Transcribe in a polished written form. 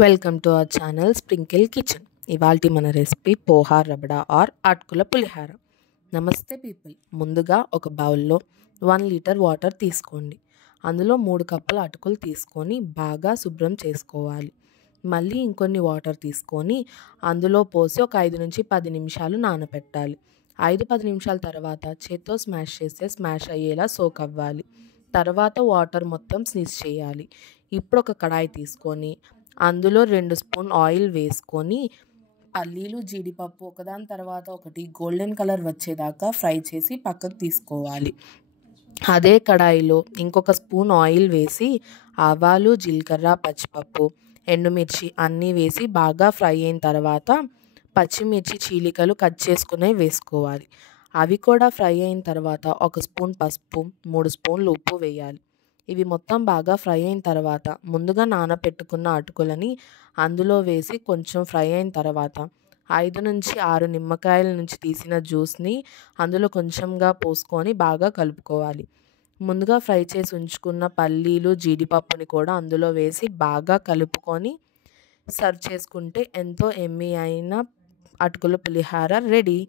Welcome to our channel sprinkle kitchen. ఇవాల్టి మన recipe poha Rabada are అటుకుల పులిహార. నమస్తే పీపుల్. ముందుగా ఒక బౌల్లో 1 లీటర్ వాటర్ తీసుకోండి. అందులో 3 కప్పుల అటుకులు తీసుకొని బాగా శుభ్రం చేసుకోవాలి. మళ్ళీ ఇంకొన్ని వాటర్ తీసుకొని అందులో పోసి ఒక 5 నుంచి 10 నిమిషాలు నానబెట్టాలి. 5-10 నిమిషాల తర్వాత చేత్తో స్మాష్ చేస్తే స్మాష్ అయ్యేలా సోక్ అవ్వాలి. తర్వాత వాటర్ మొత్తం స్నిజ్ చేయాలి. ఇప్పుడు ఒక కడాయి తీసుకొని అందులో 2 స్పూన్ ఆయిల్ వేసుకొని పల్లీలు, జీడిపప్పు ఒకదాని తర్వాత ఒకటి గోల్డెన్ కలర్ వచ్చేదాకా ఫ్రై చేసి పక్కకు తీసుకోవాలి. అదే కడాయిలో ఇంకొక స్పూన్ ఆయిల్ వేసి ఆవాలు, జీలకర్ర, పచ్చిపప్పు, ఎండుమిర్చి అన్నీ వేసి బాగా ఫ్రై అయిన తర్వాత పచ్చిమిర్చి చీలికలు కట్ చేసుకునేవి వేసుకోవాలి. అవి కూడా ఫ్రై అయిన తర్వాత ఒక స్పూన్ పసుపు, 3 స్పూన్లు ఉప్పు వేయాలి. ఇవి మొత్తం బాగా ఫ్రై అయిన తర్వాత ముందుగా నానబెట్టుకున్న అటుకులని అందులో వేసి కొంచెం ఫ్రై అయిన తర్వాత 5 నుంచి 6 నిమ్మకాయల నుంచి తీసిన జ్యూస్ని అందులో కొంచెంగా పోసుకొని బాగా కలుపుకోవాలి. ముందుగా ఫ్రై చేసి ఉంచుకున్న పల్లీలు, జీడిపప్పుని కూడా అందులో వేసి బాగా కలుపుకొని సర్వ్ చేసుకుంటే ఎంతో యమ్మీ అయిన అటుకుల పులిహార రెడీ.